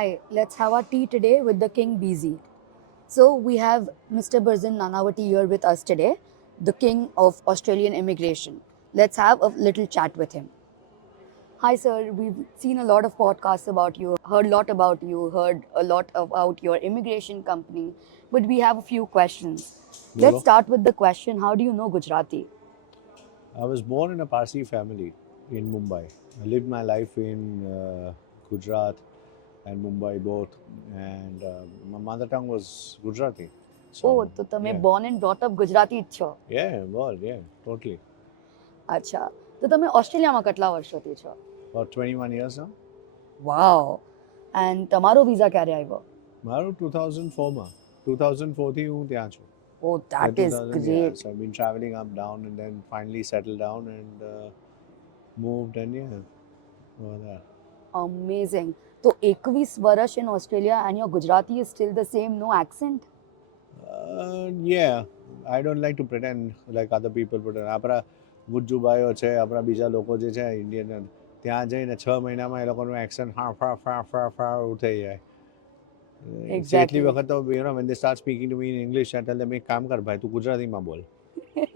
Hi, let's have our tea today with the King BZ. So we have Mr. Barzin Nanavati here with us today, the King of Australian immigration. Let's have a little chat with him. Hi, sir. We've seen a lot of podcasts about you, heard a lot about you, heard a lot about your immigration company, but we have a few questions. Let's Bolo. start with the question, how do you know Gujarati? I was born in a Parsi family in Mumbai. I lived my life in Gujarat and Mumbai both, and my mother tongue was Gujarati. Oh, So તો તમે yeah, born and brought up Gujarati જ છો. yeah, totally. અચ્છા. તો તમે ઓસ્ટ્રેલિયામાં કેટલા વર્ષોથી છો? About 21 years now. Wow. And તમારો વિઝા ક્યારે આવ્યો? મારું 2004 માં 2004 થી હું ત્યાં છું. Oh, that is 2000, yeah. great. So I've been traveling up down and then finally settled down and moved and yeah, over there. Amazing. તો 21 વર્ષ in Australia and your Gujarati is still the same, no accent? Yeah, I don't like to pretend like other people pretend. આપણા ગુજ્જુભાઈઓ છે, આપણા બીજા લોકો જે છે Indian, ત્યાં જઈને 6 મહિનામાં એ લોકોનું એક્સન્ટ ફા થઈ જાય. એટલી Exactly. વખત તો when they start speaking to me in English, I tell them એક કામ કર ભાઈ, તું ગુજરાતીમાં બોલ.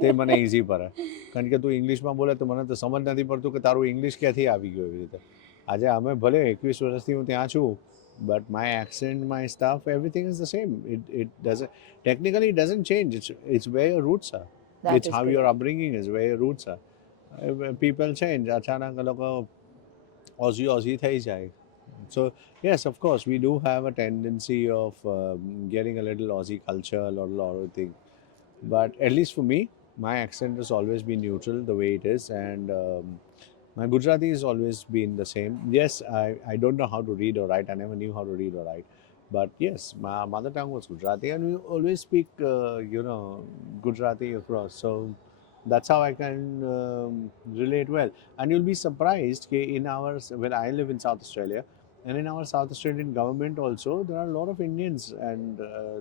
તે મને ઇઝી પડે. કારણ કે તું ઇંગ્લિશમાં બોલે તો મને તો સમજ નથી પડતું કે તારું ઇંગ્લિશ ક્યાંથી આવી ગયું એવી રીતે. આજે અમે ભલે 21 વર્ષથી હું ત્યાં છું, but my accent, my stuff, everything is the same. It doesn't, technically it doesn't change. It's where your roots are. That It's is how your correct. upbringing is, where your roots are. People change. અચાનક એ લોકો Aussie થઈ જાય. So yes, of course, we do have a tendency of getting a little Aussie culture, a lot of things. But at least for me, my accent has always been neutral the way it is, and my Gujarati has always been the same. Yes, I don't know how to read or write. I never knew how to read or write. But yes, my mother tongue was Gujarati, and we always speak, Gujarati across. So that's how I can relate well. And you'll be surprised that when I live in South Australia, and in our South Australian government also, there are a lot of Indians and a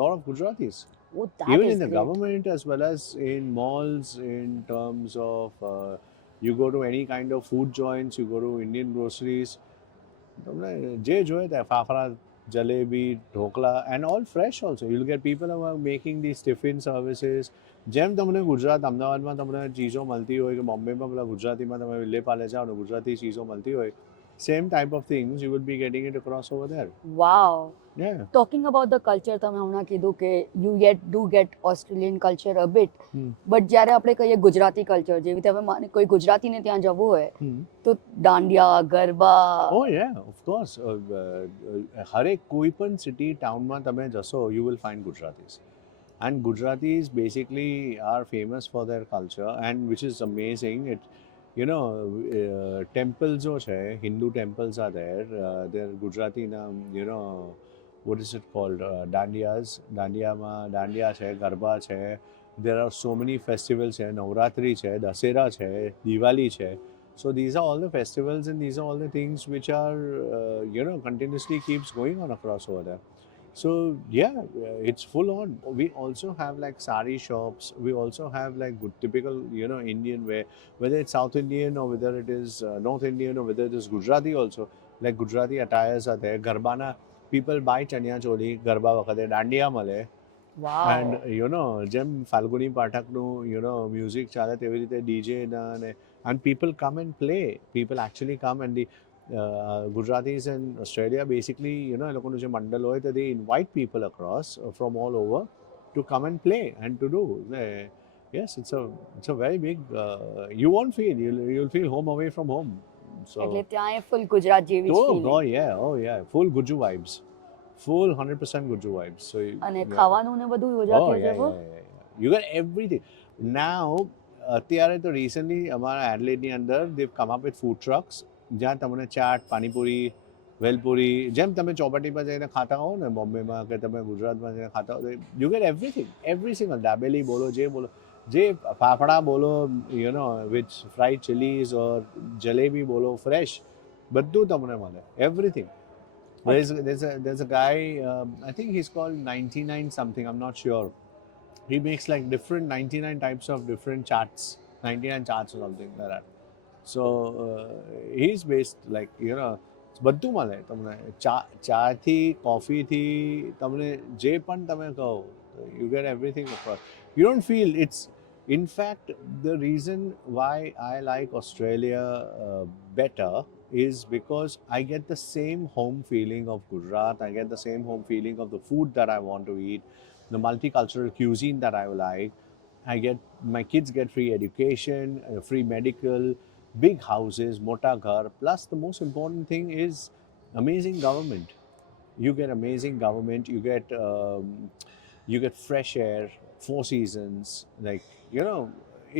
lot of Gujaratis. Oh, that Even is in the great. government as well as in malls, in terms of you go to any kind of food joints, you go to Indian groceries, તમને જે જોઈએ ત્યાં fafda, jalebi, dhokla, and all fresh also. You'll get people who are making these tiffin services. જેમ તમને ગુજરાત અમદાવાદમાં તમને ચીજો મળતી હોય કે બોમ્બેમાં પેલા ગુજરાતીમાં તમે વિલે પાલે જાઓ ને ગુજરાતી ચીજો મળતી હોય, same type of things you will be getting it across over there. Wow. Yeah. Talking about the culture, તમે હમણાં કીધું કે you do get Australian culture a bit. But જ્યારે આપણે કહીએ ગુજરાતી culture, જેવી રીતે હવે કોઈ ગુજરાતીને ત્યાં જવું હોય, તો dandiya, garba. Oh yeah, of course. હરેક કોઈ પણ સિટી ટાઉનમાં તમે જશો, you will find Gujaratis. And Gujaratis basically are famous for their culture, and which is amazing. Temples jo chhe, Hindu temples are there. They're Gujarati na, what is it called? Dandiya chhe, Garba chhe. There are so many festivals chhe, Navratri chhe, Dasera chhe, Diwali chhe. So these are all the festivals and these are all the things which are, continuously keeps going on across over there. So yeah, it's full on. We also have like sari shops. We also have like good typical, Indian wear, whether it's South Indian or whether it is North Indian or whether it is Gujarati also. Like Gujarati attires are there. Garbana, people buy chaniya choli, garba વખતે દાંડિયા મળે. Wow. And જેમ Falguni પાઠકનું music ચાલે તેવી રીતે DJ and people come and play. People actually come and the Gujaratis in Australia basically, એ લોકોનું જે મંડળ હોય તો they invite people across from all over to come and play and to do. Yes, it's a very big. You won't feel, you'll feel home away from home. So એટલે ત્યાં એ full Gujarat જેવી જ oh feeling. god, yeah, full Guju vibes, full 100% Guju vibes. So અને yeah. ખાવાનું ને બધું Oh Gujarati yeah, જેવું. you got everything. Now અત્યારે તો recently અમારા એડલેડની અંદર they've come up with food trucks જ્યાં તમને ચાટ, પાણીપુરી, ભેલપુરી, જેમ તમે ચોપાટી પર જઈને ખાતા હો ને બોમ્બેમાં કે તમે ગુજરાતમાં જઈને ખાતા હો, you get everything, every single dabeli બોલો, જે ફાફડા બોલો, with fried chilies or jalebi બોલો, fresh, બધું તમને મળે, everything. There's a guy, I think he's called 99 something, I'm not sure. He makes like different 99 types of different charts, 99 charts or something like that. So he's based like, બધું મળે તમને ચાથી કોફીથી તમને જે પણ તમે કહો you get everything across. You don't feel it's in fact the reason why I like Australia better is because I get the same home feeling of Gujarat. I get the same home feeling of the food that I want to eat, the multicultural cuisine that I like. I get my kids get free education, free medical, big houses, mota ghar. Plus, the most important thing is amazing government. You get amazing government. You get fresh air, four seasons. Like you know,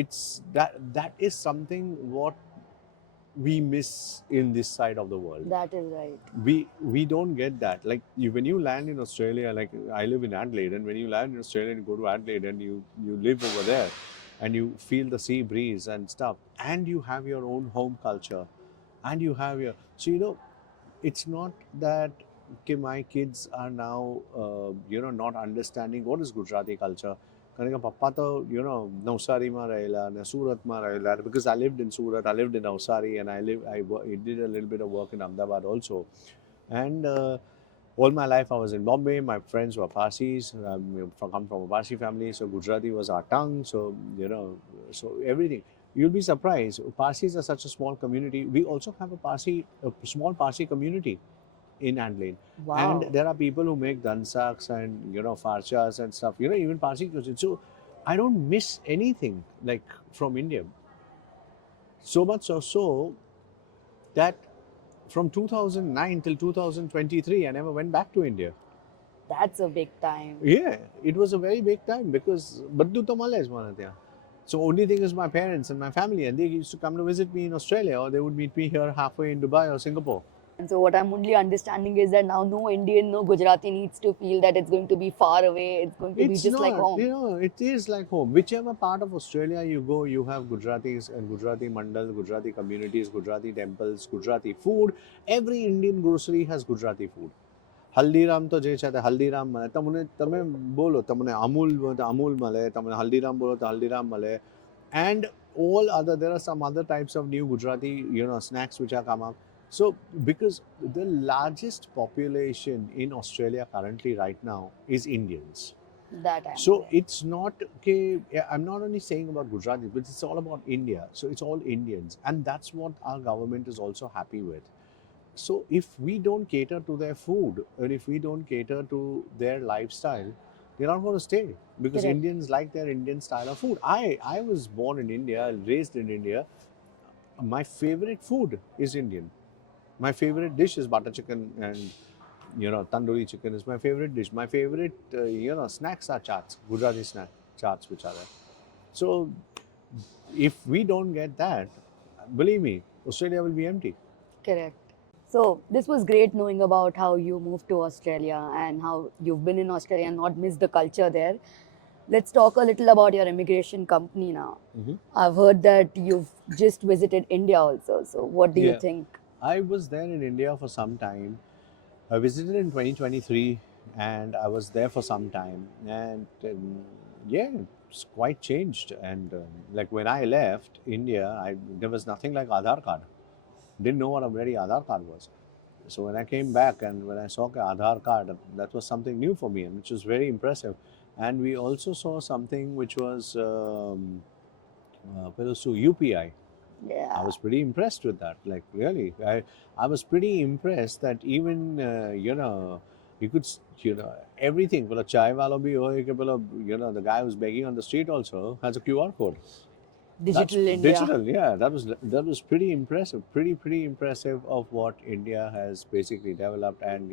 it's that is something what we miss in this side of the world. That is right. We don't get that. Like when you land in Australia, like I live in Adelaide, and when you land in Australia and go to Adelaide and you live over there, and you feel the sea breeze and stuff, and you have your own home culture, and you have your it's not that okay, my kids are now not understanding what is Gujarati culture. કારણ કે પપ્પા તો નવસારીમાં રહેલા અને સુરતમાં રહેલા because I lived in Surat, I lived in Navsari, and I did a little bit of work in Ahmedabad also. And all my life I was in Bombay. My friends were Parsis. Come from a Parsi family, so Gujarati was our tongue. So so everything. You'll be surprised. Parsis are such a small community. We also have a small Parsi community in Adelaide. Wow. And there are people who make dansaks and farchas and stuff. Even Parsi cuisine. So I don't miss anything like from India. So much so that from 2009 till 2023, I never went back to India. That's a big time. Yeah, it was a very big time because Baddu to Malays manatya. So only thing is my parents and my family, and they used to come to visit me in Australia, or they would meet me here halfway in Dubai or Singapore. And so what I'm only understanding is that now no Indian, no Gujarati needs to feel that it's going to be far away. It's going to be just like home. It is like home. Whichever part of Australia you go, you have Gujaratis and Gujarati mandal, Gujarati communities, Gujarati temples, Gujarati food. Every Indian grocery has Gujarati food. Haldiram તો જે છે તે હલ્દીરામ મળે. તમે બોલો તમને અમૂલ અમૂલ મળે, તમને હલ્દીરામ બોલો તો હલ્દીરામ મળે. And all other, there are some other types of new Gujarati snacks which are come up. So because the largest population in Australia currently right now is Indians. That I So know. it's not okay. I'm not only saying about Gujarati, but it's all about India. So it's all Indians, and that's what our government is also happy with. So if we don't cater to their food, or if we don't cater to their lifestyle, they're not going to stay because Correct. Indians like their Indian style of food. I was born in India, raised in India. My favorite food is Indian. My favorite dish is butter chicken, and tandoori chicken is my favorite dish. My favorite snacks are chaats, Gujarati snack chaats which are there. So if we don't get that, believe me, Australia will be empty. Correct. So this was great knowing about how you moved to Australia and how you've been in Australia and not missed the culture there. Let's talk a little about your immigration company now. Mhm. I've heard that you've just visited India also. So what do you Yeah. think? I was there in India for some time. I visited in 2023 and I was there for some time. And yeah, it's quite changed. And like when I left India, there was nothing like Aadhaar card. Didn't know what a very Aadhaar card was. So when I came back and when I saw the Aadhaar card, that was something new for me, and which was very impressive. And we also saw something which was UPI. Yeah. I was pretty impressed with that. Like really, I was pretty impressed that even you could everything. Well, a chai wala bhi hoye ke the guy who's begging on the street also has a QR code. Digital That's India. digital, yeah. That was pretty impressive. Pretty impressive of what India has basically developed, and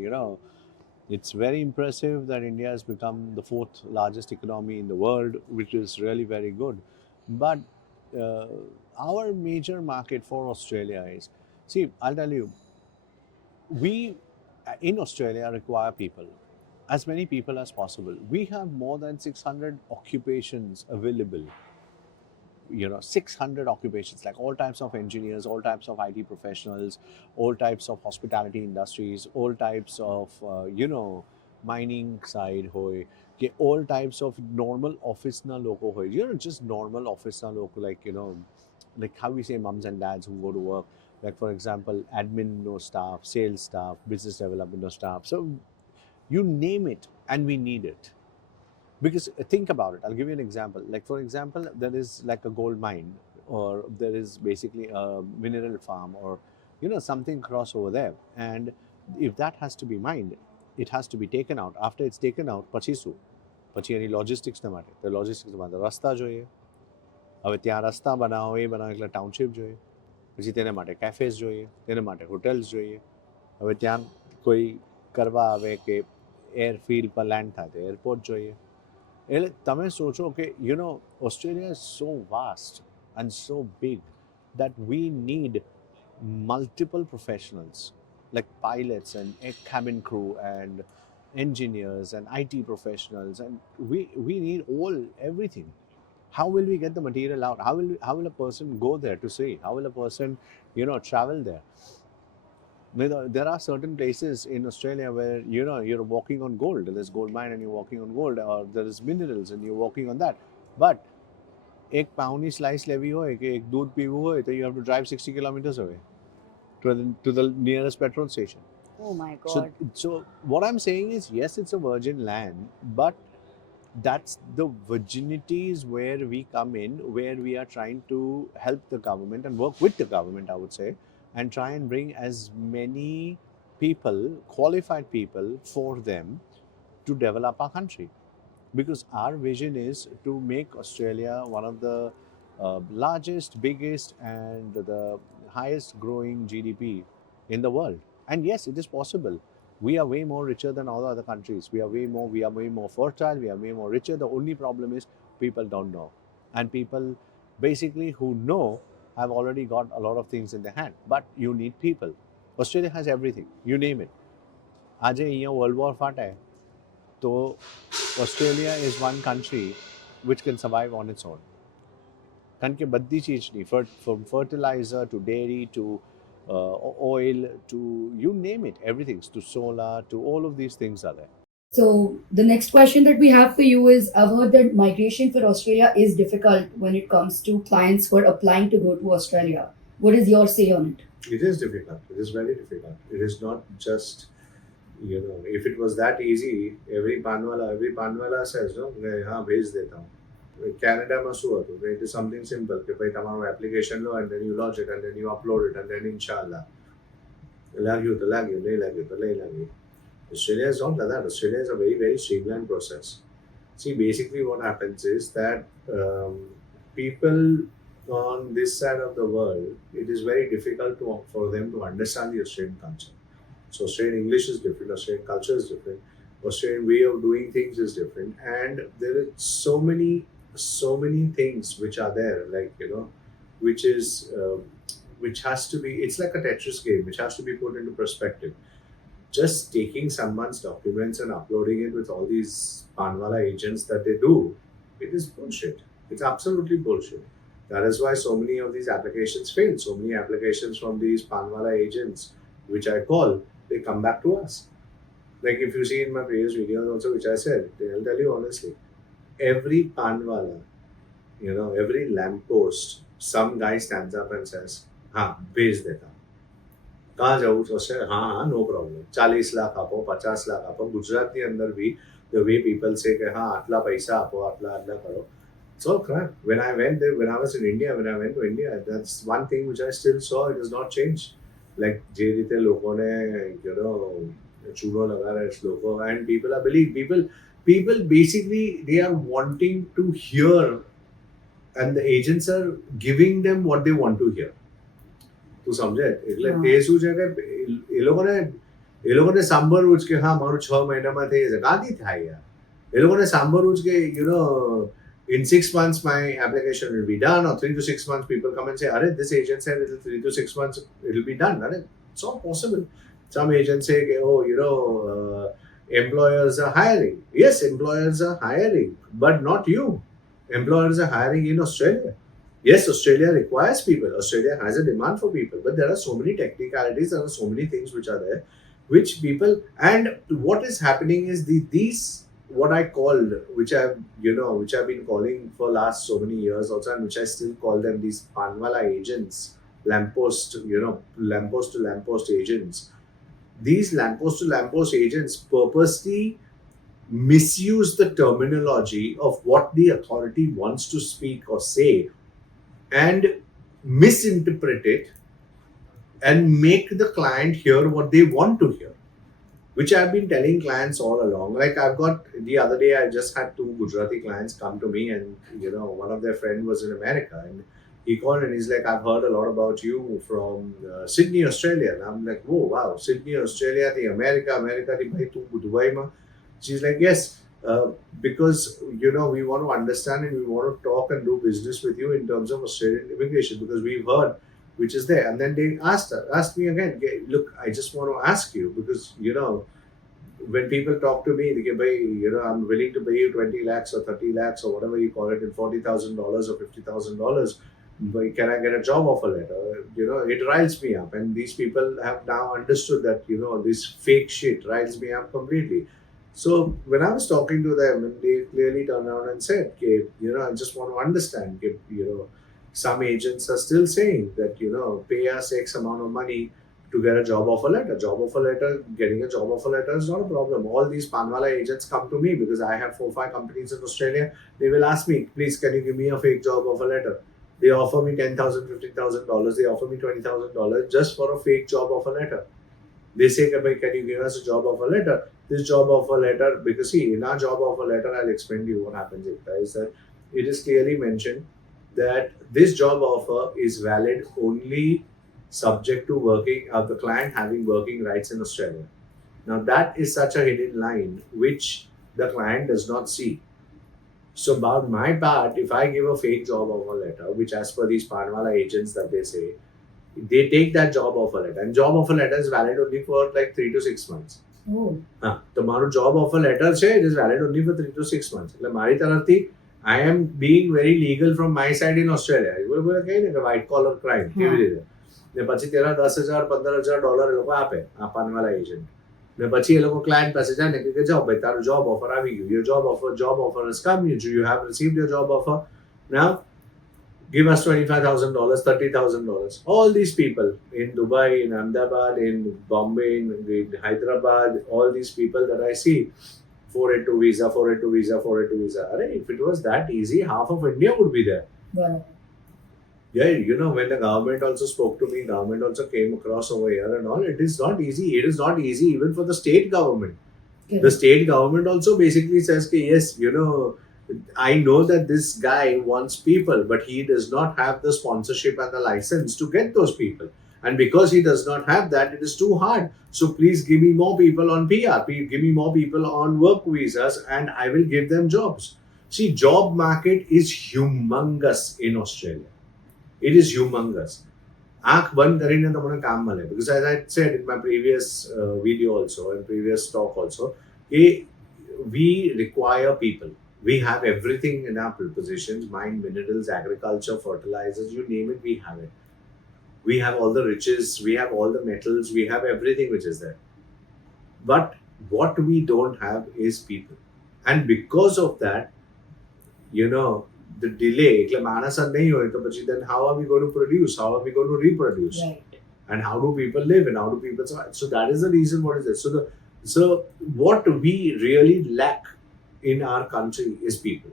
it's very impressive that India has become the fourth largest economy in the world, which is really very good. But uh, our major market for Australia is, see, I'll tell you, we in Australia require people, as many people as possible. We have more than 600 occupations available. 600 occupations, like all types of engineers, all types of IT professionals, all types of hospitality industries, all types of mining side hoy, all types of normal office na loco hoy, just normal office na loco, like like how we say mums and dads who go to work. Like for example, admin no staff, sales staff, business development no staff. So you name it, and we need it. Because think about it, I'll give you an example. Like for example, there is like a gold mine, or there is basically a mineral farm, or something cross over there. And if that has to be mined, it has to be taken out. After it's taken out, પછી શું? પછી એની લોજિસ્ટિક્સના માટે તો logistics માટે રસ્તા જોઈએ. હવે ત્યાં રસ્તા બનાવો, એ બનાવો એટલે ટાઉનશીપ જોઈએ. પછી તેને માટે કેફેસ જોઈએ, તેને માટે હોટેલ્સ જોઈએ. હવે ત્યાં કોઈ કરવા આવે કે એરફિલ્ડ પર લેન્ડ થાય તો એરપોર્ટ જોઈએ. એટલે તમે સોચો કે Australia is so vast and so big that we need multiple professionals like pilots and a cabin crew and engineers and IT professionals, and we need everything. How will we get the material out? How will a person go there to see? How will a person travel there? There are certain places in Australia where you're walking on gold. There's gold mine and you're walking on gold, or there is minerals and you're walking on that. But एक पाउनी slice levy हो कि एक दूध पीवू हो तो you have to drive 60 kilometers away to the nearest petrol station. Oh my So God. so what I'm saying is, yes, it's a virgin land, but that's the virginities where we come in, where we are trying to help the government and work with the government, I would say, and try and bring as many people, qualified people, for them to develop our country. Because our vision is to make Australia one of the largest, biggest, and the highest growing GDP in the world. And yes, it is possible. We are way more richer than all other countries. We are way more fertile. We are way more richer. The only problem is people don't know, and people basically who know have already got a lot of things in their hand. But you need people. Australia has everything. You name it. આજે અહીંયા world war ફાટે તો Australia is one country which can survive on its own. કારણ કે બધી ચીજની, from fertilizer to dairy to oil to you name it, everything, to solar, to all of these things are there. So the next question that we have for you is, I've heard that migration for Australia is difficult when it comes to clients who are applying to go to Australia. What is your say on it? It is difficult. It is very difficult. It is not just, if it was that easy, every Paanwala says, no, हाँ भेज देता हूँ. Canada માં શું હતું? It is something simple. કે ભાઈ તમારું application law and then you lodge it and then you upload it and then inshallah. લાગ્યું તો લાગ્યું, નહીં લાગ્યું તો નહીં લાગ્યું. Australia is not like that. Australia is a very, very streamlined process. See, basically what happens is that people on this side of the world, it is very difficult for them to understand the Australian culture. So Australian English is different, Australian culture is different, Australian way of doing things is different, and there are so many things which are there, like which is which has to be. It's like a Tetris game, which has to be put into perspective. Just taking someone's documents and uploading it with all these Paanwala agents that they do, it is bullshit. It's absolutely bullshit. That is why so many of these applications fail. So many applications from these Paanwala agents, which I call, they come back to us. Like if you see in my previous videos also, which I said, I'll tell you honestly, every Paanwala, every lamppost, some guy stands up and says, हाँ भेज देता हूँ. कहाँ जाऊँ? सोचते हाँ हाँ no problem, 40 lakh આપો, 50 લાખ આપો. ગુજરાતની અંદર બી the way people say કે हाँ આટલા પૈસા આપો, આટલા કરો. It's all crap. When I went there, when I was in India, when I went to India, that's one thing which I still saw. It has not changed. Like જે રીતે લોકોને ચૂનો લગાડે છે લોકો, and people are people basically they are wanting to hear, and the agents are giving them what they want to hear. તું સમજે? એટલે તે શું છે કે એ લોકોને સાંભળવું જ કે હા મારું 6 મહિનામાં થઈ જશે. કાંથી થાય યાર? એ લોકોને સાંભળવું જ કે in 6 months my application will be done, or 3 to 6 months people come and say, Are, this agent said it will 3 to 6 months it will be done. Are, it's not possible. Some agents say, oh, employers are hiring. Yes, employers are hiring, but not you. Employers are hiring in Australia. Yes, Australia requires people. Australia has a demand for people, but there are so many technicalities, there are so many things which are there, which people, and what is happening is these what I called, which I've been calling for last so many years also, and which I still call them these Paanwala agents, lamppost, lamppost to lamppost agents. These lamppost to lamppost agents purposely misuse the terminology of what the authority wants to speak or say and misinterpret it and make the client hear what they want to hear, which I've been telling clients all along. Like I've got the other day, I just had two Gujarati clients come to me, and one of their friend was in America, and he called and he's like, "I've heard a lot about you from Sydney, Australia." And I'm like, "Whoa, wow, Sydney, Australia, the America, the bhai tu Dubai ma." She's like, "Yes." Because we want to understand and we want to talk and do business with you in terms of Australian immigration, because we've heard which is there. And then they asked me again, "Look, I just want to ask you, because when people talk to me, they say, "Bhai, I'm willing to pay you 20 lakhs or 30 lakhs or whatever you call it, in $40,000 or $50,000. But can I get a job offer letter?" It riles me up. And these people have now understood that, this fake shit riles me up completely. So when I was talking to them, and they clearly turned around and said, "Okay, I just want to understand, okay, some agents are still saying that, pay us X amount of money to get a job offer letter. Getting a job offer letter is not a problem. All these Paanwala agents come to me because I have 4 or 5 companies in Australia. They will ask me, "Please, can you give me a fake job offer letter?" They offer me $10,000, $15,000. They offer me $20,000 just for a fake job offer letter. They say, "Can you give us a job offer letter?" This job offer letter, because see, in our job offer letter, I'll explain to you what happens, Ekta, is that it is clearly mentioned that this job offer is valid only subject to the client having working rights in Australia. Now that is such a hidden line which the client does not see. So about my part, if I give a fake job offer letter, which as per these Paanwala agents that they say, they take that job offer letter, and job offer letter is valid only for like 3 to 6 months. Oh. તમારું job offer letter છે, it is valid only for 3 to 6 months. એટલે મારી તરફથી I am being very legal from my side in Australia. એ લોકો કહે ને કે white collar crime કેવી રીતે, ને પછી તેના $10,000-15,000 એ લોકો આપે આ પાનવાલા એજન્ટ, ને પછી એ લોકો ક્લાયન્ટ પાસે જાય ને કે જાઓ ભાઈ, તારું job offer આવી ગયું, your job offer has come, you have received your job offer, now give us $25,000, $30,000. All these people in Dubai, in Ahmedabad, in Bombay, in Hyderabad, all these people that I see, 482 visa, 482 visa, 482 visa. If it was that easy, half of India would be there. Yeah. Yeah, when the government also spoke to me, government also came across over here and all, it is not easy. It is not easy even for the state government. Okay. The state government also basically says, yes, I know that this guy wants people, but he does not have the sponsorship and the license to get those people. And because he does not have that, it is too hard. So please give me more people on PR. Give me more people on work visas, and I will give them jobs. See, job market is humongous in Australia. It is humongous. આંખ બંધ કરીને તમને કામ મળે, because as I said in my previous video also and previous talk also, we require people. We have everything in our positions: mine, minerals, agriculture, fertilizers, you name it, we have it. We have all the riches, we have all the metals, we have everything which is there. But what we don't have is people. And because of that, the delay, then how are we going to produce? How are we going to reproduce? Right. And how do people live and how do people survive? So that is the reason what is this. So what we really lack in our country is people.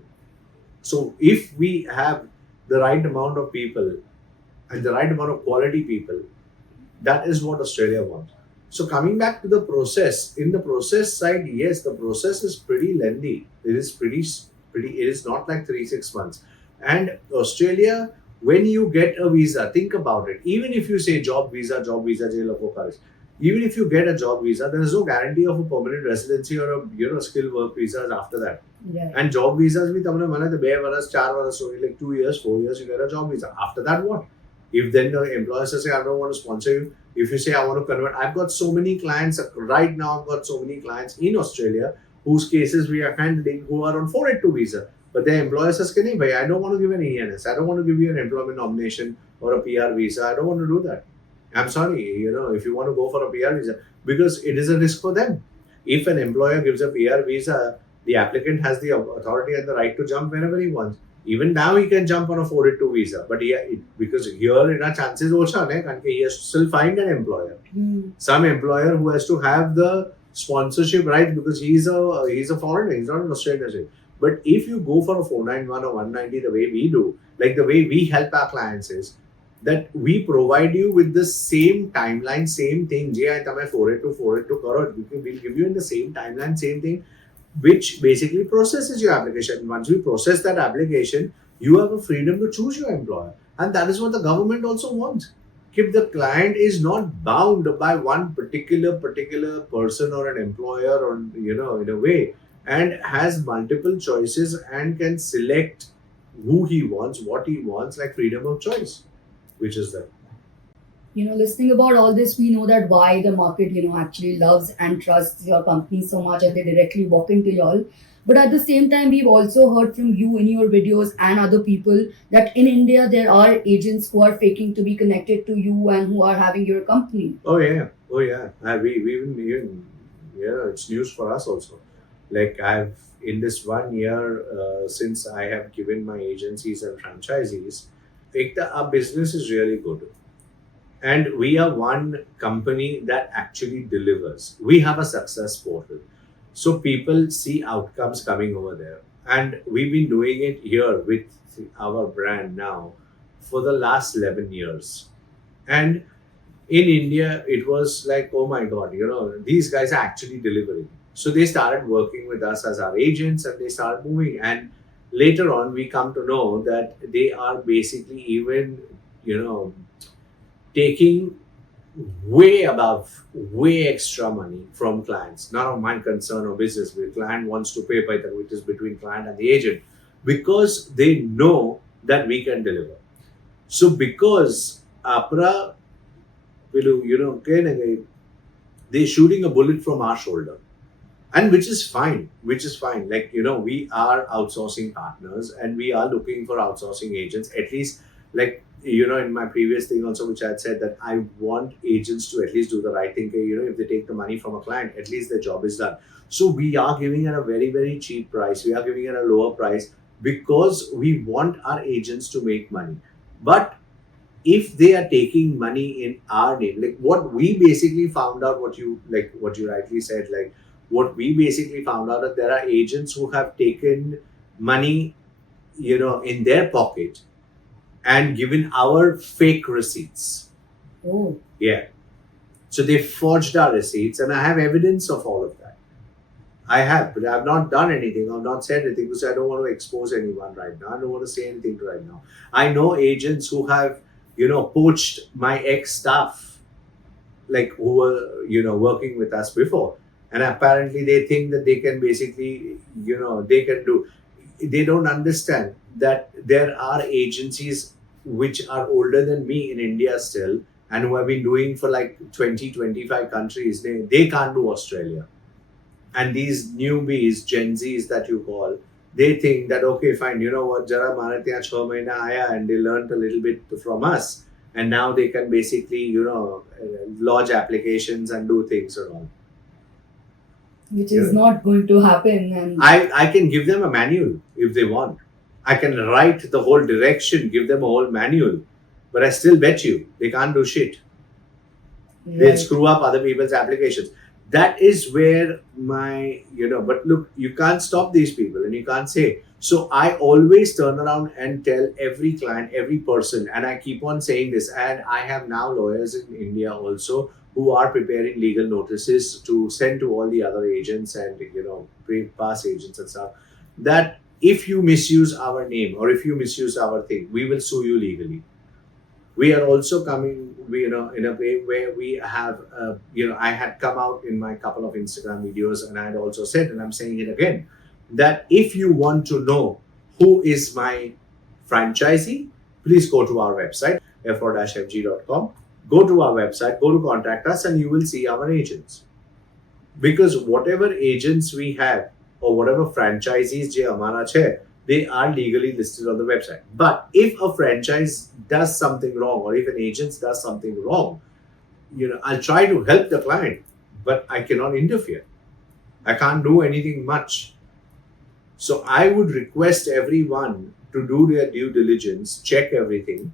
So if we have the right amount of people and the right amount of quality people, that is what Australia wants. So coming back to the process, in the process side, yes, the process is pretty lengthy. It is pretty. It is not like 3-6 months. And Australia, when you get a visa, think about it. Even if you say job visa, jail of Okaris. Even if you get a job visa, there is no guarantee of a permanent residency or a skilled work visas after that. Yeah. And job visas, we tamne mane 2 years, 4 years, so like 2 years, 4 years, you get a job visa. After that, what? If then the employer says, "I don't want to sponsor you," if you say, "I want to convert," I've got so many clients right now. I've got so many clients in Australia whose cases we are handling who are on 482 visa. But their employer says, I don't want to give an ENS. I don't want to give you an employment nomination or a PR visa. I don't want to do that. I'm sorry, if you want to go for a PR visa, because it is a risk for them. If an employer gives a PR visa, the applicant has the authority and the right to jump whenever he wants. Even now he can jump on a 482 visa, but because here chances also because he has to still find an employer. Some employer who has to have the sponsorship right because he's a foreigner, he's not an Australian. But if you go for a 491 or 190 the way we do, like the way we help our clients is that we provide you with the same timeline, same thing. 482 crore, we'll give you in the same timeline, same thing, which basically processes your application. Once we process that application, you have a freedom to choose your employer. And that is what the government also wants. If the client is not bound by one particular person or an employer or in a way, and has multiple choices and can select who he wants, what he wants, like freedom of choice, which is that. Listening about all this, we know that why the market, actually loves and trusts your company so much and they directly walk into y'all. But at the same time, we've also heard from you in your videos and other people that in India, there are agents who are faking to be connected to you and who are having your company. Oh yeah. We even it's news for us also. Like I've in this 1 year since I have given my agencies and franchisees, our business is really good. And we are one company that actually delivers. We have a success portal. So people see outcomes coming over there. And we've been doing it here with our brand now for the last 11 years. And in India, it was like, oh my God, these guys are actually delivering. So they started working with us as our agents and they started moving. And later on, we come to know that they are basically even, taking way extra money from clients. None of my concern or business. The client wants to pay by that, which is between client and the agent, because they know that we can deliver. So because APRA, they're shooting a bullet from our shoulder. And which is fine. Like, we are outsourcing partners and we are looking for outsourcing agents, at least like, in my previous thing also, which I had said that I want agents to at least do the right thing. If they take the money from a client, at least their job is done. So we are giving it a very, very cheap price. We are giving it a lower price because we want our agents to make money. But if they are taking money in our name, like what we basically found out, what you rightly said, like what we basically found out, that there are agents who have taken money, in their pocket and given our fake receipts. Oh. Yeah. So they forged our receipts and I have evidence of all of that. I have, but I've not done anything. I've not said anything because I don't want to expose anyone right now. I don't want to say anything right now. I know agents who have, poached my ex-staff, like who were, working with us before. And apparently they think that they can basically, they can do. They don't understand that there are agencies which are older than me in India still and who have been doing for like 20-25 countries. They can't do Australia. And these newbies, Gen Zs that you call, they think that, okay, fine, you know what, Jara Mara tiyan 6 mahina aaya, and they learned a little bit from us. And now they can basically, lodge applications and do things and all. Which is not going to happen. And I can give them a manual if they want. I can write the whole direction, give them a whole manual. But I still bet you they can't do shit. Right. They'll screw up other people's applications. That is where my, but look, you can't stop these people and you can't say. So I always turn around and tell every client, every person, and I keep on saying this. And I have now lawyers in India also who are preparing legal notices to send to all the other agents and, past agents and stuff, that if you misuse our name or if you misuse our thing, we will sue you legally. We are also coming, in a way where we have, I had come out in my couple of Instagram videos and I had also said, and I'm saying it again, that if you want to know who is my franchisee, please go to our website, f4-fg.com. Go to our website, go to contact us, and you will see our agents. Because whatever agents we have or whatever franchisees je hamara che, they are legally listed on the website. But if a franchise does something wrong or if an agent does something wrong, I'll try to help the client, but I cannot interfere. I can't do anything much. So I would request everyone to do their due diligence, check everything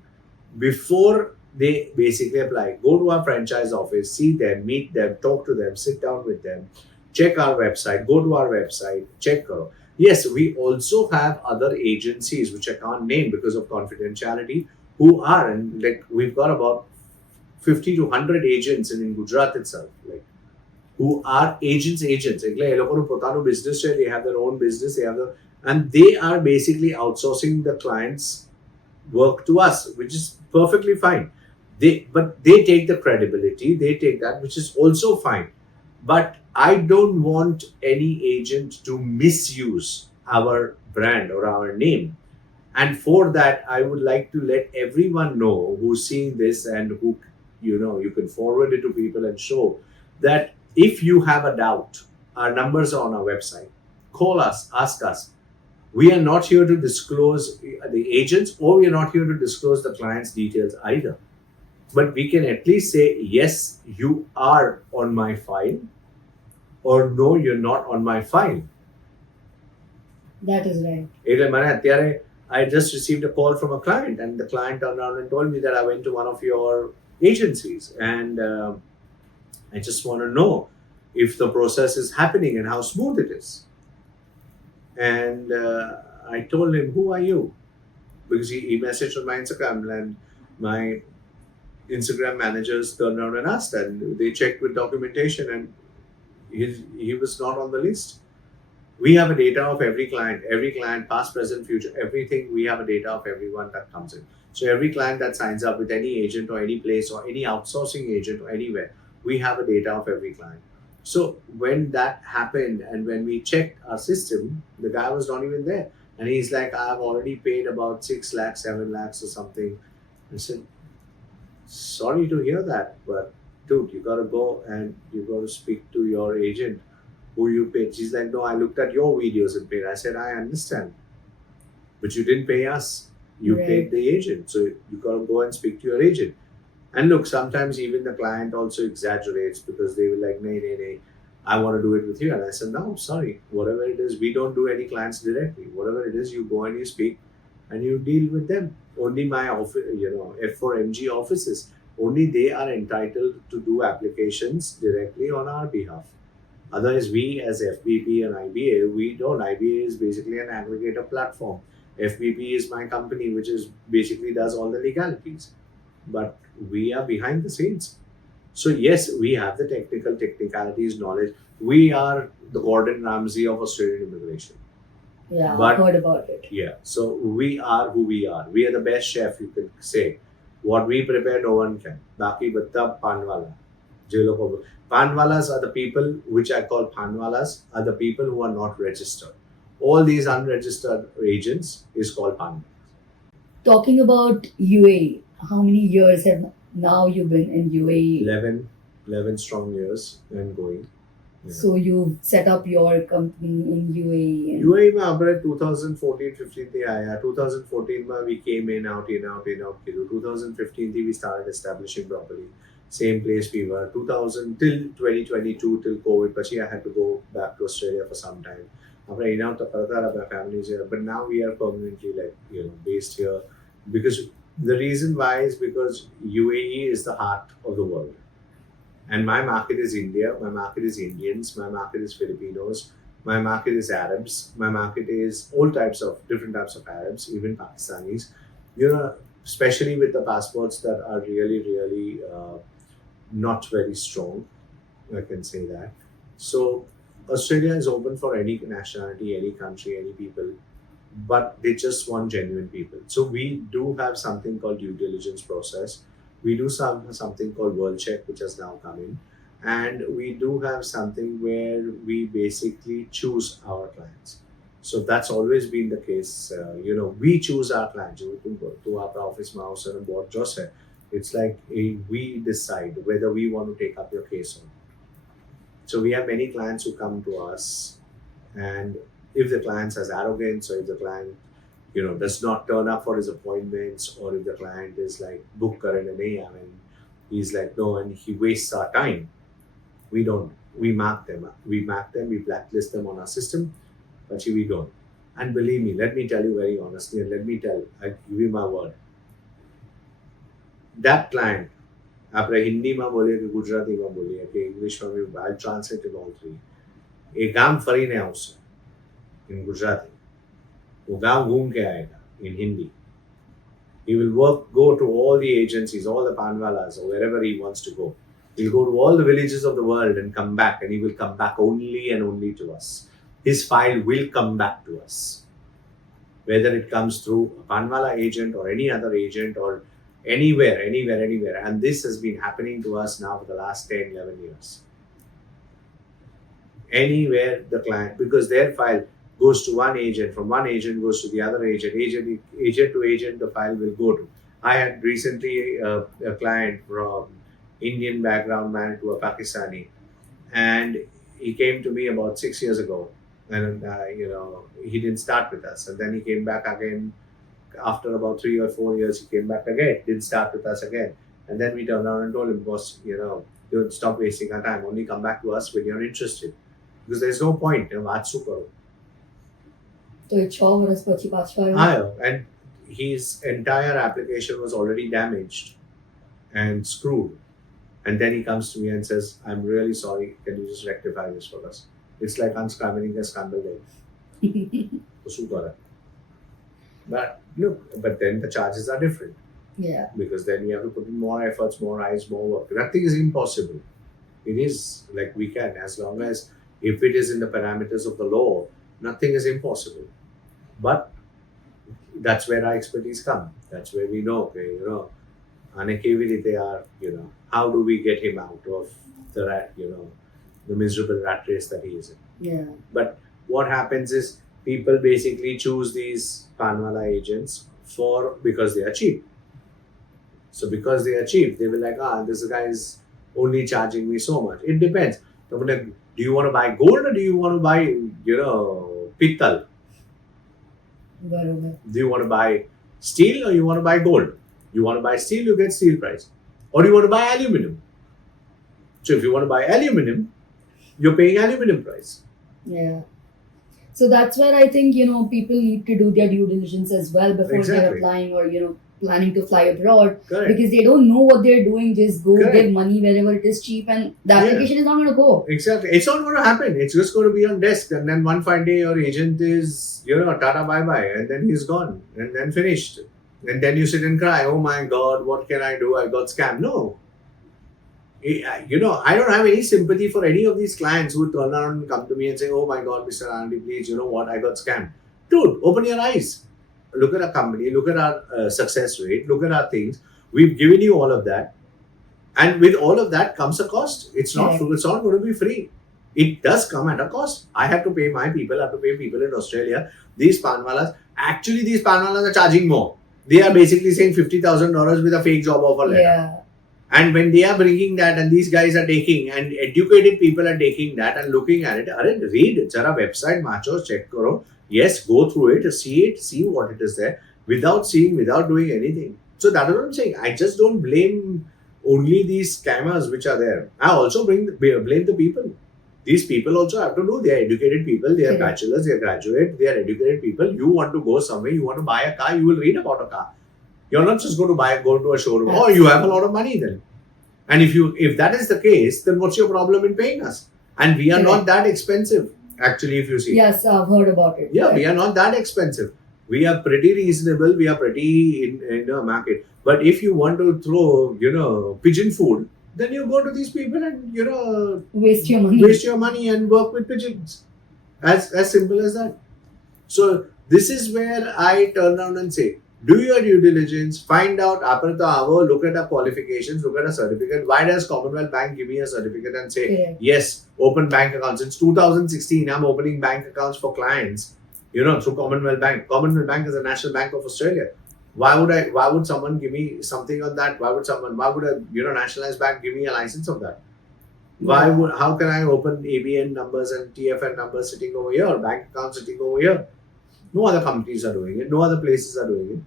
before they basically apply. Go to our franchise office, see them, meet them, talk to them, sit down with them, check our website, go to our website, check karo. Yes, we also have other agencies which I can't name because of confidentiality who are, and like we've got about 50 to 100 agents in Gujarat itself, like who are agents. એટલે એ લોકોનું પોતાનું business છે, they have their own business, and they are basically outsourcing the clients' work to us, which is perfectly fine. But they take the credibility, they take that, which is also fine. But I don't want any agent to misuse our brand or our name. And for that, I would like to let everyone know who's seeing this and who, you can forward it to people and show that if you have a doubt, our numbers are on our website. Call us, ask us. We are not here to disclose the agents, or we are not here to disclose the client's details either. But we can at least say, yes, you are on my file, or no, you're not on my file. That is right. એટલે મને અત્યારે I just received a call from a client, and the client turned around and told me that I went to one of your agencies, and I just want to know if the process is happening and how smooth it is. And I told him, who are you? Because he messaged on my Instagram, and my Instagram managers turned around and asked, and they checked with documentation, and he was not on the list. We have a data of every client, past, present, future, everything. We have a data of everyone that comes in. So every client that signs up with any agent or any place or any outsourcing agent or anywhere, we have a data of every client. So when that happened and when we checked our system, the guy was not even there. And he's like, I've already paid about 6 lakhs, 7 lakhs or something. I said, sorry to hear that, but dude, you got to go and you got to speak to your agent who you paid. She's like, no, I looked at your videos and paid. I said, I understand, but you didn't pay us. You Right. paid the agent. So you got to go and speak to your agent. And look, sometimes even the client also exaggerates because they were like, nay, I want to do it with you. And I said, no, sorry, whatever it is, we don't do any clients directly. Whatever it is, you go and you speak and you deal with them. Only my office, F4MG offices, only they are entitled to do applications directly on our behalf. Otherwise, we as FBP and IBA, we don't. IBA is basically an aggregator platform. FBP is my company, which is basically does all the legalities. But we are behind the scenes. So yes, we have the technicalities, knowledge. We are the Gordon Ramsay of Australian immigration. Yeah, But- I've heard about it. Yeah. So we are who we are. We are the best chef, you can say. What we prepare, no one can. Baki batta Paanwala. Paanwalas are the people, which I call Paanwalas, are the people who are not registered. All these unregistered agents is called Paanwalas. Talking about UAE, how many years have now you been in UAE? 11 strong years and going. Yeah. So you've set up your company in UAE. And UAE में આપણે 2014-15 થી આયા. 2014 માં we came in out કીધું. 2015 થી we started establishing properly. Same place we were. 2000 till 2022 till COVID. પછી I had to go back to Australia for some time. આપણે in out કરતા હતા, my family is here. But now we are permanently based here. Because the reason why is because UAE is the heart of the world. And my market is India, my market is Indians, my market is Filipinos, my market is Arabs, my market is all different types of Arabs, even Pakistanis. Especially with the passports that are really, really not very strong, I can say that. So Australia is open for any nationality, any country, any people, but they just want genuine people. So we do have something called due diligence process. We do something called World Check, which has now come in. And we do have something where we basically choose our clients. So that's always been the case. We choose our clients. To our office mouse and board just it's like we decide whether we want to take up your case or not. So we have many clients who come to us, and if the client has arrogance, or if the client does not turn up for his appointments, or if the client is like book karan nahi aaye, and he's like no, and he wastes our time, we mark them, we blacklist them on our system, but we don't. And believe me, let me tell you very honestly, and I give you my word. That client, આપણે હિન્દીમાં બોલીએ કે ગુજરાતીમાં બોલીએ કે ઇંગ્લિશમાં બી I'll translate it all three. એ ગામ ફરીને આવશે in Gujarati. वो गांव घूम के आएगा in Hindi. He will go to all the agencies, all the Paanwalas, or wherever he wants to go. He'll go to all the villages of the world and come back, and he will come back only and only to us. His file will come back to us. Whether it comes through a Paanwala agent or any other agent or anywhere. And this has been happening to us now for the last 10, 11 years. Anywhere the client, because their file goes to one agent, from one agent goes to the other agent to agent, the file will go to. I had recently a client from Indian background married to a Pakistani, and he came to me about 6 years ago, and he didn't start with us, and then he came back again after about 3 or 4 years. He came back again, didn't start with us again, and then we turned around and told him, boss, don't stop wasting our time, only come back to us when you're interested, because there's no point. તો એ 6 વર્ષ પછી પાછો આવ્યો. And his entire application was already damaged and screwed. And then he comes to me and says, I'm really sorry, can you just rectify this for us? It's like unscrambling a scrambled egg. But look, but then the charges are different. Yeah. Because then you have to put in more efforts, more eyes, more work. Nothing is impossible. It is like we can, as long as if it is in the parameters of the law, nothing is impossible. But that's where our expertise come. That's where we know, okay, they are, how do we get him out of the rat, the miserable rat race that he is in. Yeah. But what happens is people basically choose these Paanwala agents because they are cheap. So because they are cheap, they will like, this guy is only charging me so much. It depends. So, do you want to buy gold or do you want to buy, pittal? Do you want to buy steel or you want to buy gold? You want to buy steel, you get steel price. Or you want to buy aluminum. So if you want to buy aluminum, you're paying aluminum price. Yeah. So that's where I think, people need to do their due diligence as well before they're applying or, planning to fly abroad. Correct. Because they don't know what they're doing. Just go Correct. give money wherever it is cheap and the application is not going to go. Exactly. It's not going to happen. It's just going to be on desk, and then one fine day your agent is, tata bye-bye, and then he's gone, and then finished. And then you sit and cry, oh my God, what can I do? I got scammed. No. I don't have any sympathy for any of these clients who turn around and come to me and say, oh my God, Mr. Andy, please, you know what? I got scammed. Dude, open your eyes. Look at our company, look at our success rate, look at our things. We've given you all of that. And with all of that comes a cost. It's not free. It's not going to be free. It does come at a cost. I have to pay my people. I have to pay people in Australia. These Paanwalas are charging more. They are basically saying $50,000 with a fake job offer letter. Yeah. And when they are bringing that and these guys are taking, and educated people are taking that and looking at it, read it. Jara website, macho, check karo. Yes, go through it, see what it is there, without seeing, without doing anything. So that is what I'm saying. I just don't blame only these scammers which are there. I also blame the people. These people also have to do. They are educated people. They are bachelors. They are graduate. They are educated people. You want to go somewhere. You want to buy a car. You will read about a car. You're not just going to go to a showroom. Oh, you have a lot of money then. And if that is the case, then what's your problem in paying us? And we are not that expensive, actually, if you see. Yes, I've heard about it. Yeah, we are not that expensive. We are pretty reasonable. We are pretty in the market. But if you want to throw, pigeon food, then you go to these people and, waste your money and work with pigeons. As simple as that. So this is where I turn around and say, do your due diligence, find out, look at our qualifications, look at a certificate. Why does Commonwealth Bank give me a certificate and say, yes, open bank accounts? Since 2016, I'm opening bank accounts for clients, through Commonwealth Bank. Commonwealth Bank is the National Bank of Australia. Why would someone give me something on that? Why would a nationalized bank give me a license of that? How can I open ABN numbers and TFN numbers sitting over here, bank accounts sitting over here? No other companies are doing it. No other places are doing it.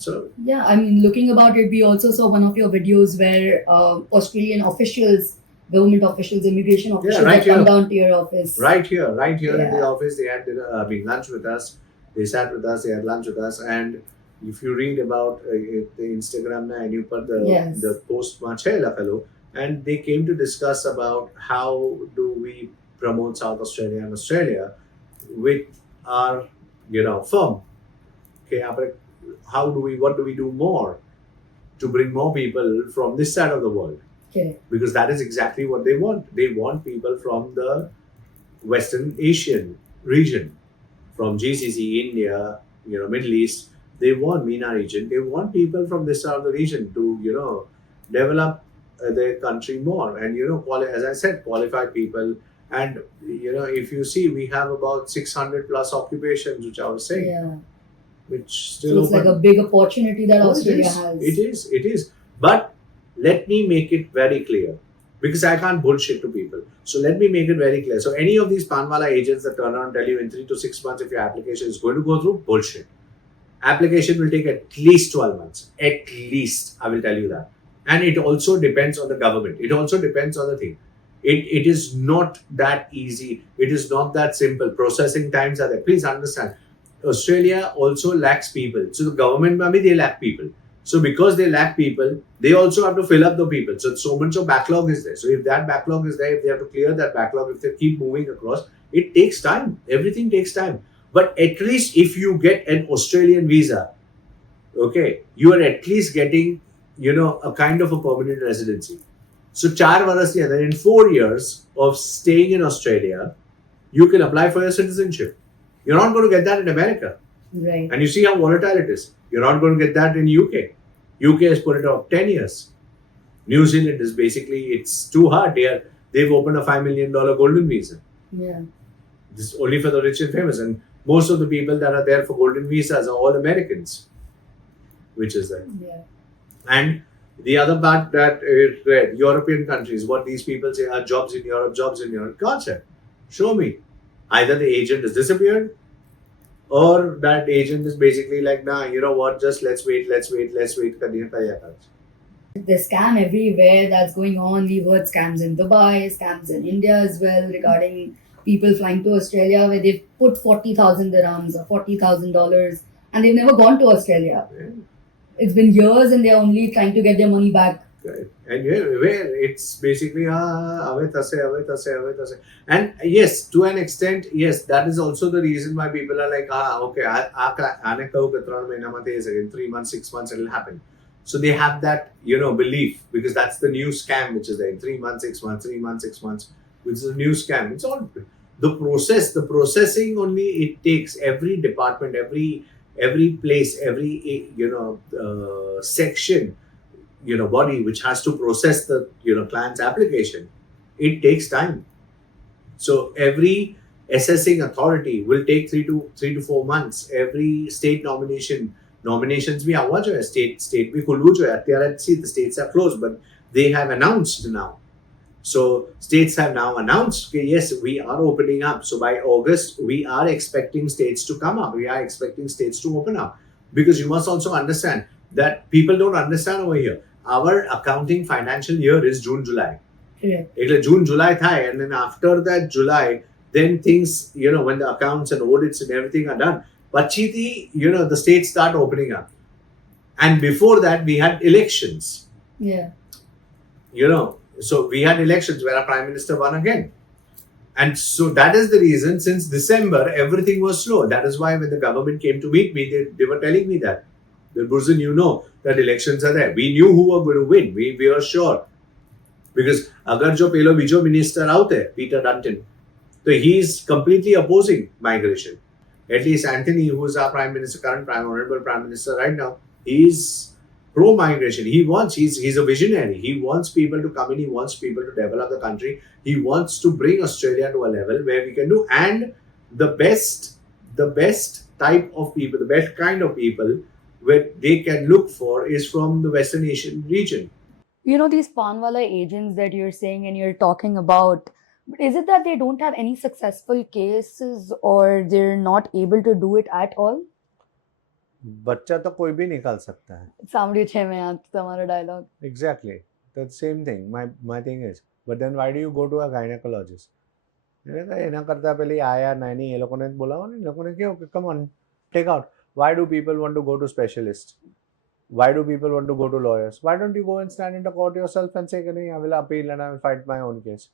So yeah, I mean, looking about it, we also saw one of your videos where Australian officials government officials, immigration officials right that come here. down to your office. Right here in the Yeah. office, they had dinner, lunch with us. They sat with us, they had lunch with us, and if you read about the Instagram na, and you put Yes. the post much hai lakalo, and they came to discuss about how do we promote South Australia and Australia with our firm. Okay, how do we what do we do more to bring more people from this side of the world? Okay. Because that is exactly what they want. They want people from the Western Asian region, from GCC, India, Middle East. They want MENA region. They want people from this side of the region to, develop their country more. And, as I said, qualified people. And, if you see, we have about 600 plus occupations, which I was saying, Yeah. which So still it's like a big opportunity that Oh, Australia it is. has. It is. But let me make it very clear, because I can't bullshit to people. So let me make it very clear. So any of these Paanwala agents that turn around and tell you in 3 to 6 months if your application is going to go through, bullshit. Application will take at least 12 months. At least, I will tell you that. And it also depends on the government. It also depends on the thing. It is not that easy. It is not that simple. Processing times are there. Please understand. Australia also lacks people. So the government, maybe they lack people. So because they lack people, they also have to fill up the people. So much of backlog is there. So if that backlog is there, if they have to clear that backlog, if they keep moving across, it takes time. Everything takes time. But at least if you get an Australian visa, okay, you are at least getting, a kind of a permanent residency. So 4 years, in 4 years of staying in Australia, you can apply for your citizenship. You're not going to get that in America. Right. And you see how volatile it is. You're not going to get that in UK. UK has put it off 10 years. New Zealand is basically, it's too hard. They've opened a $5 million golden visa. Yeah. This is only for the rich and famous. And most of the people that are there for golden visas are all Americans, which is there. Yeah. And the other part that read, European countries, what these people say are jobs in Europe, jobs in Europe. God said, show me. Either the agent has disappeared, or that agent is basically like, nah, you know what, just let's wait. There's scam everywhere that's going on. We've heard scams in Dubai, scams in India as well regarding people flying to Australia where they've put 40,000 dirhams or $40,000 and they've never gone to Australia. Yeah. It's been years and they're only trying to get their money back. Right. And where it's basically ave tase. And yes, to an extent, yes, that is also the reason why people are like, okay, in 3 months, 6 months it'll happen. So they have that, belief, because that's the new scam which is there. In 3 months, 6 months, 3 months, 6 months, which is a new scam. It's all the processing only it takes. Every department, every place, every section, body which has to process the client's application, it takes time. So every assessing authority will take 3 to 4 months. Every state nominations bhi awa jo hai, state bhi khulvu jo hai. Atyara, see, the states are closed, but they have announced now. So states have now announced that yes, we are opening up. So by August, we are expecting states to come up. We are expecting states to open up, because you must also understand that people don't understand over here. Our accounting financial year is June, July. Yeah. એટલે June, July thai, and then after that July, then things, when the accounts and audits and everything are done, Pachiti, the states start opening up. And before that, we had elections. Yeah. So we had elections where our Prime Minister won again. And so that is the reason, since December, everything was slow. That is why when the government came to meet me, they were telling me that, Burzan, that elections are there. We knew who were going to win. We were sure. Because agar jo pelo bijo minister out there, Peter Dutton, so he's completely opposing migration. At least Anthony, who is our Prime Minister, Honorable Prime Minister right now, he's pro-migration. He's a visionary. He wants people to come in. He wants people to develop the country. He wants to bring Australia to a level where we can do. And the best type of people, the best kind of people, where they can look for is from the Western Asian region. These Paanwala agents that you're saying and you're talking about, is it that they don't have any successful cases or they're not able to do it at all? बच्चा तो कोई भी निकाल सकता है. सांभळ्યું છે મેં આ તમારો dialogue. Exactly. The same thing. My thing is, but then why do you go to a gynecologist? એના કરતા પેલી આયા નાની એ લોકોને બોલાવો ને, એ લોકોને કહો કે come on, take out. Why do people want to go to specialists? Why do people want to go to lawyers? Why don't you go and stand in the court yourself and say, I will appeal and I will fight my own case?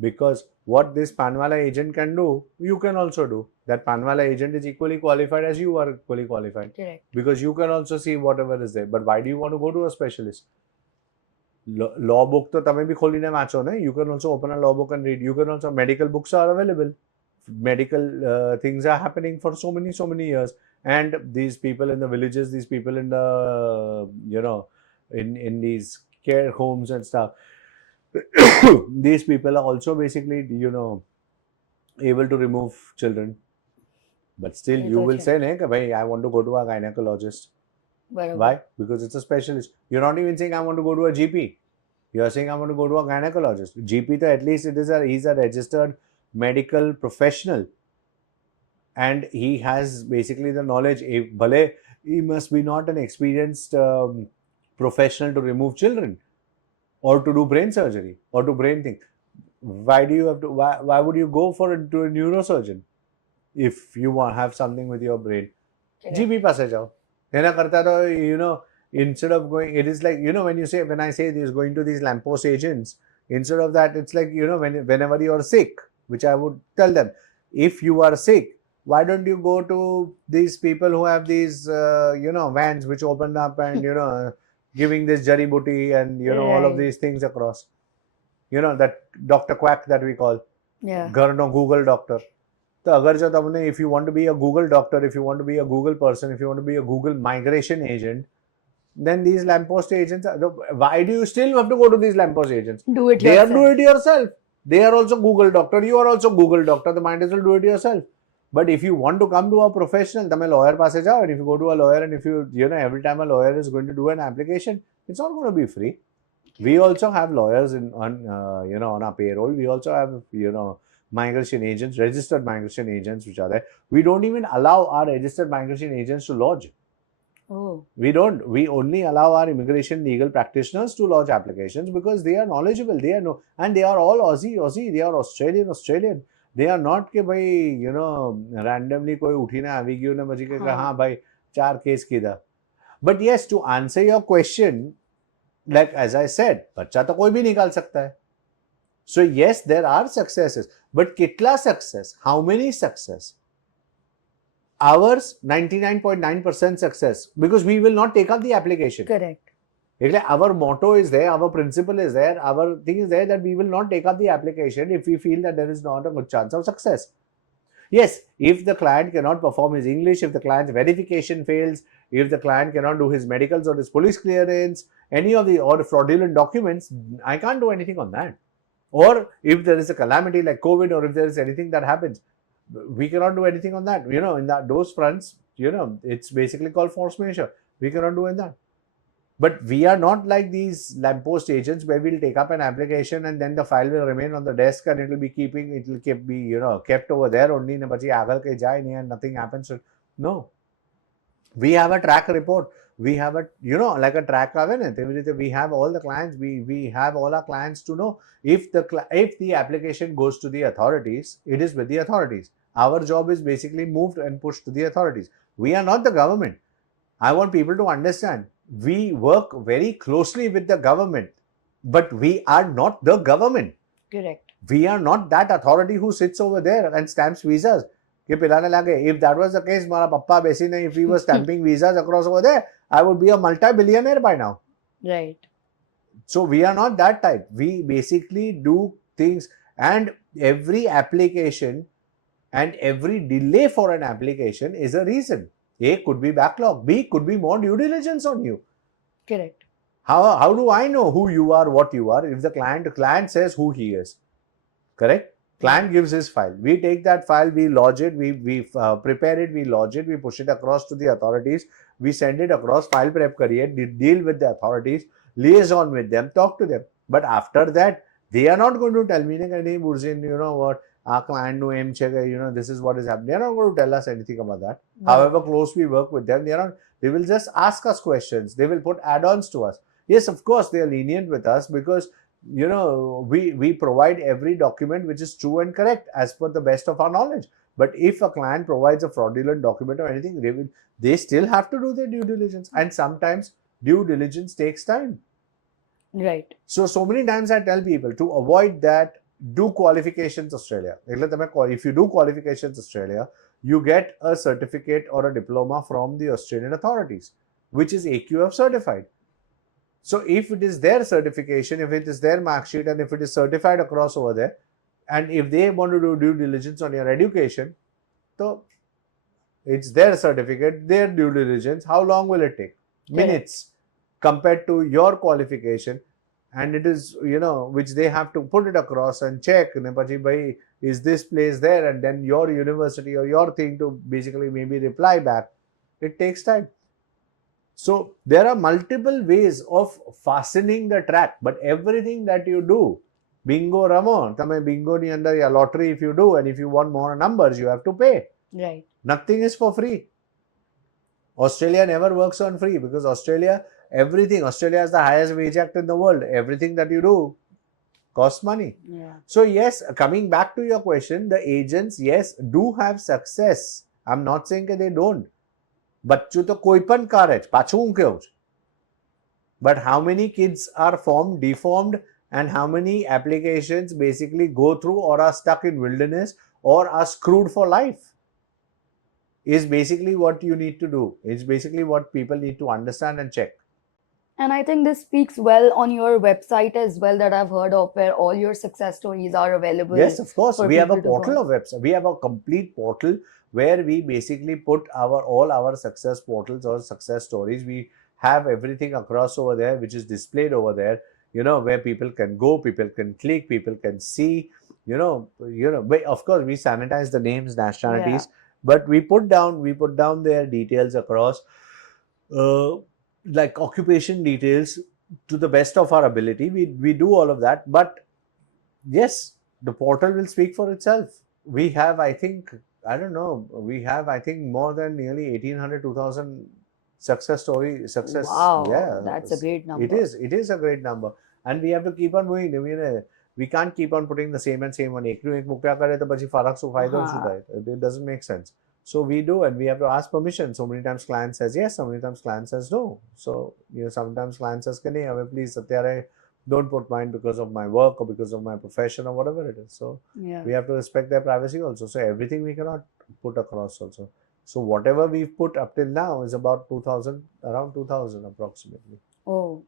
Because what this Paanwala agent can do, you can also do. That Paanwala agent is equally qualified as you are equally qualified. Correct. Because you can also see whatever is there. But why do you want to go to a specialist? Law book to tame bhi kholine vacho ne. You can also open a law book and read. You can also, medical books are available. Medical things are happening for so many years. And these people in the villages, these people in the, in these care homes and stuff, these people are also basically, able to remove children. But still, you will say, I want to go to a gynecologist. Barabar. Why? Because it's a specialist. You're not even saying, I want to go to a GP. You're saying, I want to go to a gynecologist. GP, at least he's a registered medical professional. And he has basically the knowledge. He must be not an experienced professional to remove children or to do brain surgery or to brain thing. Why do you have to? Why would you go to a neurosurgeon if you have something with your brain? Correct. GP paase jao. Ena karta to, instead of going, it is like, when I say this, going to these lamppost agents, instead of that, it's like, whenever you are sick, which I would tell them, if you are sick, why don't you go to these people who have these, vans which open up and, giving this jari booty and, all of Right. these things across. That Dr. Quack that we call. Yeah. Garno Google doctor. So, agar jo tamne, if you want to be a Google doctor, if you want to be a Google person, if you want to be a Google migration agent, then these lamppost agents, why do you still have to go to these lamppost agents? Do it They yourself. do it yourself. They are also Google doctor. You are also Google doctor. The might as well do it yourself. But if you want to come to a professional, tame lawyer paase jao, and if you go to a lawyer and if you, every time a lawyer is going to do an application, it's not going to be free. We also have lawyers on our payroll. We also have, migration agents, registered migration agents, which are there. We don't even allow our registered migration agents to lodge. Oh. We don't. We only allow our immigration legal practitioners to lodge applications because they are knowledgeable. And they are all Aussie. They are Australian. They are not ke bhai, randomly koi uthina avi gyu na baji ke ha bhai 4 case kida. But yes, to answer your question, like as I said, bachcha to koi bhi nikal sakta hai. So yes, there are successes, but kitla success? How many success? Ours 99.9% success because we will not take up the application. Correct. Our motto is there, our principle is there, our thing is there that we will not take up the application if we feel that there is not a good chance of success. Yes, if the client cannot perform his English, if the client's verification fails, if the client cannot do his medicals or his police clearance, any of the or fraudulent documents, I can't do anything on that. Or if there is a calamity like COVID or if there is anything that happens, we cannot do anything on that. In those fronts, it's basically called force majeure. We cannot do in that. But we are not like these lamppost agents where we'll take up an application and then the file will remain on the desk and it will be kept over there only and nothing happens. No. We have a track report. We have a, like a track. We have all the clients. We have all our clients to know if the application goes to the authorities, it is with the authorities. Our job is basically moved and pushed to the authorities. We are not the government. I want people to understand. We work very closely with the government, but we are not the government. Correct. We are not that authority who sits over there and stamps visas. If that was the case, Mara Papa Besine, if we were stamping visas across over there, I would be a multi-billionaire by now. Right. So we are not that type. We basically do things, and every application and every delay for an application is a reason. A could be backlog. B could be more due diligence on you. Correct. How do I know who you are, what you are? If the client says who he is, correct? Client gives his file. We take that file, we lodge it, we prepare it, we lodge it, we push it across to the authorities, we send it across, file prep kariye, deal with the authorities, liaison with them, talk to them. But after that, they are not going to tell me, Burzin, what, our client no aim check, this is what is happening. They are not going to tell us anything about that. No. However close we work with them, they will just ask us questions. They will put add-ons to us. Yes, of course, they are lenient with us because we provide every document which is true and correct as per the best of our knowledge. But if a client provides a fraudulent document or anything, they still have to do their due diligence, and sometimes due diligence takes time. Right. So many times I tell people to avoid that, do Qualifications Australia. If you do Qualifications Australia, you get a certificate or a diploma from the Australian authorities, which is AQF certified. So if it is their certification, if it is their mark sheet, and if it is certified across over there, and if they want to do due diligence on your education, so it's their certificate, their due diligence. How long will it take? Minutes compared to your qualification. And it is, which they have to put it across and check, is this place there? And then your university or your thing to basically maybe reply back. It takes time. So there are multiple ways of fastening the track, but everything that you do, bingo ramo, tame bingo ni andar ya lottery if you do, and if you want more numbers, you have to pay. Right. Nothing is for free. Australia never works on free, because Australia has the highest wage act in the world. Everything that you do costs money. Yeah. So yes, coming back to your question, the agents, yes, do have success. I'm not saying that they don't. बच्चों तो कोई पण car है पाछू क्यों. But how many kids are formed, deformed, and how many applications basically go through or are stuck in wilderness or are screwed for life is basically what you need to do. It's basically what people need to understand and check. And I think this speaks well on your website as well, that I've heard of, where all your success stories are available. Yes, of course. for We have a people to portal go. of website. We have a complete portal where we basically put all our success portals or success stories. We have everything across over there, which is displayed over there, where people can go, people can click, people can see, but of course we sanitize the names, nationalities, but we put down their details across, like occupation details, to the best of our ability. We do all of that, but yes, the portal will speak for itself. We have, I think, more than nearly 1,800, 2,000 success. Wow, Yeah, that's a great number. It is a great number, and we have to keep on moving. We can't keep on putting the same and same one. It doesn't make sense. So we do, and we have to ask permission. So many times client says yes, so many times client says no. So sometimes client says, "Can you please don't put mine because of my work or because of my profession or whatever it is." So Yeah. we have to respect their privacy also. So everything we cannot put across also. So whatever we've put up till now is about 2,000, around 2,000 approximately. Oh.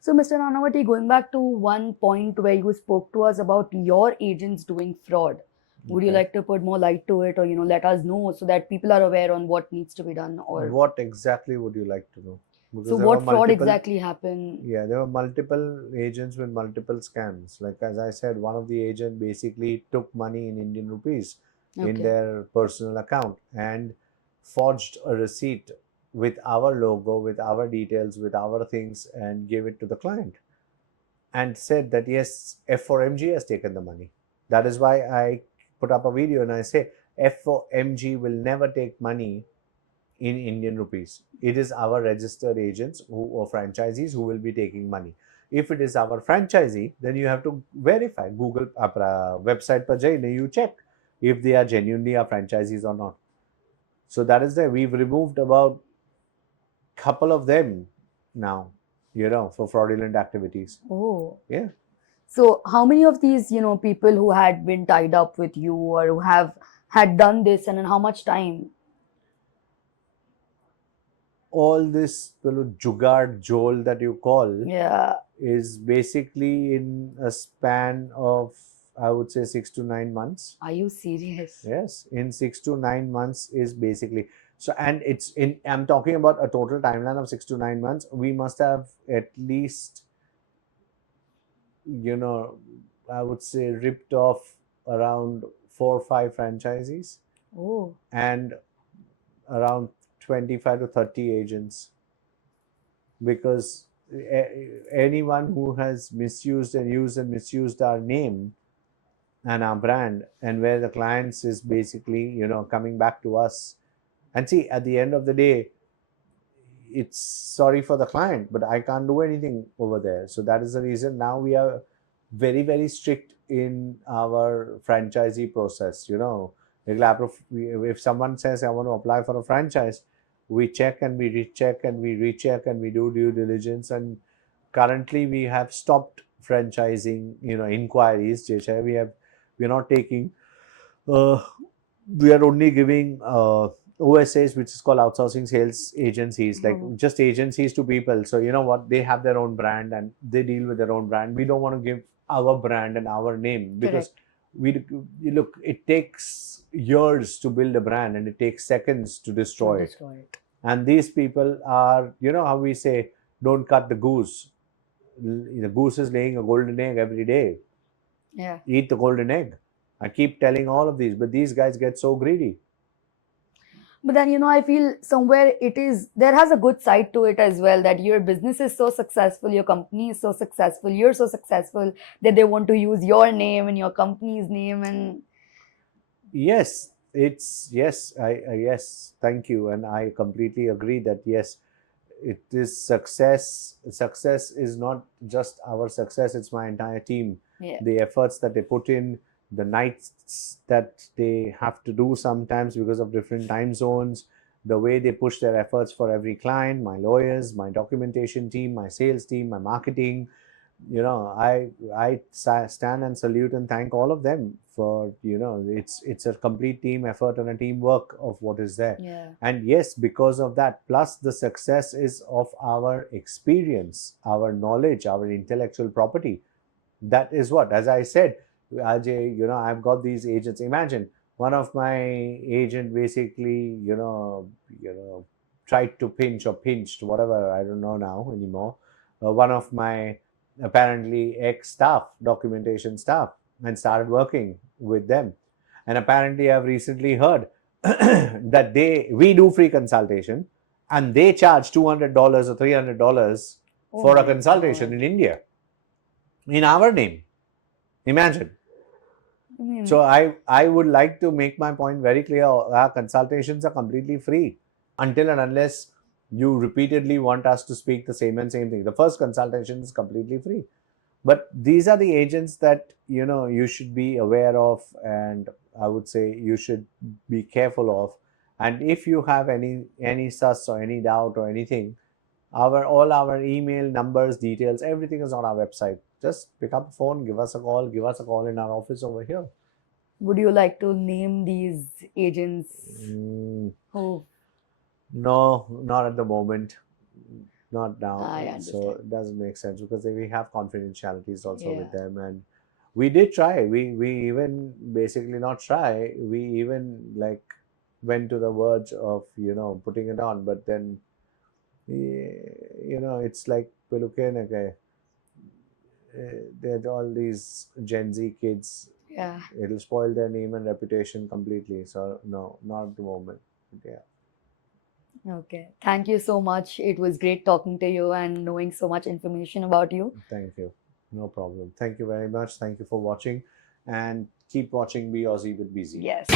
So, Mr. Nanavati, going back to one point where you spoke to us about your agents doing fraud, would you Okay. like to put more light to it, or let us know so that people are aware on what needs to be done? Or What exactly would you like to know? Because so there what were fraud multiple- exactly happened? Yeah, there were multiple agents with multiple scams. Like as I said, one of the agent basically took money in Indian rupees in Okay. their personal account and forged a receipt with our logo, with our details, with our things, and gave it to the client and said that yes, F4MG has taken the money. That is why I put up a video and I say F4MG will never take money in Indian rupees. It is our registered agents or franchisees who will be taking money. If it is our franchisee, then you have to verify. Google website par jaine, you check if they are genuinely our franchisees or not. So that is there. We've removed about couple of them now, for fraudulent activities. Oh. Yeah. So how many of these, people who had been tied up with you or who had done this, and in how much time? All this jugaad jol that you call Yeah. is basically in a span of, I would say, 6 to 9 months. Are you serious? Yes, in 6 to 9 months is basically. So, and I'm talking about a total timeline of 6 to 9 months. We must have at least, I would say, ripped off around 4 or 5 franchisees Oh. and around 25 to 30 agents, because anyone who has misused and used and misused our name and our brand, and where the clients is basically coming back to us, and see, at the end of the day, it's sorry for the client, but I can't do anything over there. So that is the reason now we are very, very strict in our franchisee process. If someone says, I want to apply for a franchise, we check and we recheck and we recheck and we do due diligence. And currently we have stopped franchising, inquiries. We're not taking, uh, we are only giving OSAs, which is called outsourcing sales agencies, like just agencies to people. So you know what, they have their own brand and they deal with their own brand. We don't want to give our brand and our name, because look, it takes years to build a brand and it takes seconds to destroy it. And these people are, how we say, don't cut the goose. The goose is laying a golden egg every day. Yeah. Eat the golden egg. I keep telling all of these, but these guys get so greedy. But then, I feel somewhere there has a good side to it as well, that your business is so successful, your company is so successful, you're so successful that they want to use your name and your company's name. And yes, yes, thank you. And I completely agree that yes, it is success. Success is not just our success, it's my entire team. Yeah. The efforts that they put in, the nights that they have to do sometimes because of different time zones, the way they push their efforts for every client, my lawyers, my documentation team, my sales team, my marketing, I stand and salute and thank all of them for, it's a complete team effort and a teamwork of what is there. Yeah. And yes, because of that, plus the success is of our experience, our knowledge, our intellectual property. That is what, as I said, Ajay, I've got these agents. Imagine one of my agent basically, tried to pinch or pinched, whatever, I don't know now anymore. One of my apparently ex-staff, documentation staff, and started working with them. And apparently I've recently heard that we do free consultation and they charge $200 or $300 for a consultation in India in our name. Imagine. So I would like to make my point very clear. Our consultations are completely free until and unless you repeatedly want us to speak the same thing. The first consultation is completely free. But these are the agents that, you should be aware of, and I would say you should be careful of. And if you have any sus or any doubt or anything, all our email numbers, details, everything is on our website. Just pick up the phone, give us a call in our office over here. Would you like to name these agents? Who? No, not at the moment. Not now. I understand. So it doesn't make sense because we have confidentialities also with them. And we did try. We even basically not try. We even went to the verge of, putting it on. But then, it's like, there's all these Gen Z kids. Yeah. It'll spoil their name and reputation completely. So no, not at the moment. Yeah. Okay. Thank you so much. It was great talking to you and knowing so much information about you. Thank you. No problem. Thank you very much. Thank you for watching, and keep watching Be Aussie with BZ. Yes.